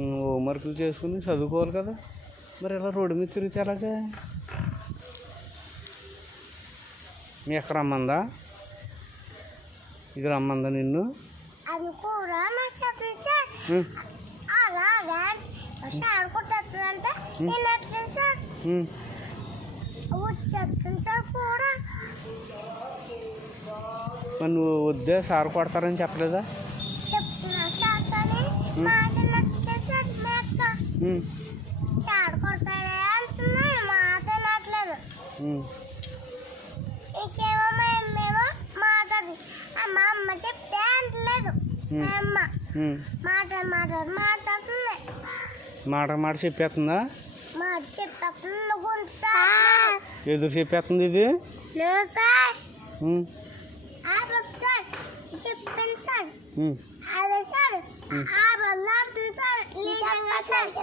హోంవర్క్లు చేసుకుని చదువుకోవాలి కదా. మరి ఇలా రోడ్డు మీద తిరిగితే ఎలాగా? మీ ఎక్కడ రమ్మందా? ఇది రమ్మందా నిన్ను? అది కూడా ఆడుకుంటుందంటే సార్ వచ్చేస్తుంది సార్ కూడా. మరి నువ్వు వద్దే సార్ కొడతారని చెప్పలేదా? చెప్తున్నా సార్ కానీ మాట సార్ మా అక్క సార్ కొడతారే అంటున్నా, మాట నట్లేదు. ఇంకేమో మేము మాట్లాడు మా అమ్మ చెప్తే అంటలేదు. మా అమ్మ మాట్లాడుతుంది. మాట చెప్పేస్తుందా? మాట చెప్పేస్తుంది. ఎదురు చెప్పేస్తుంది ఇది. లేదు సార్ చెప్పండి సార్. అదే సార్ ఆ బల్ల సార్.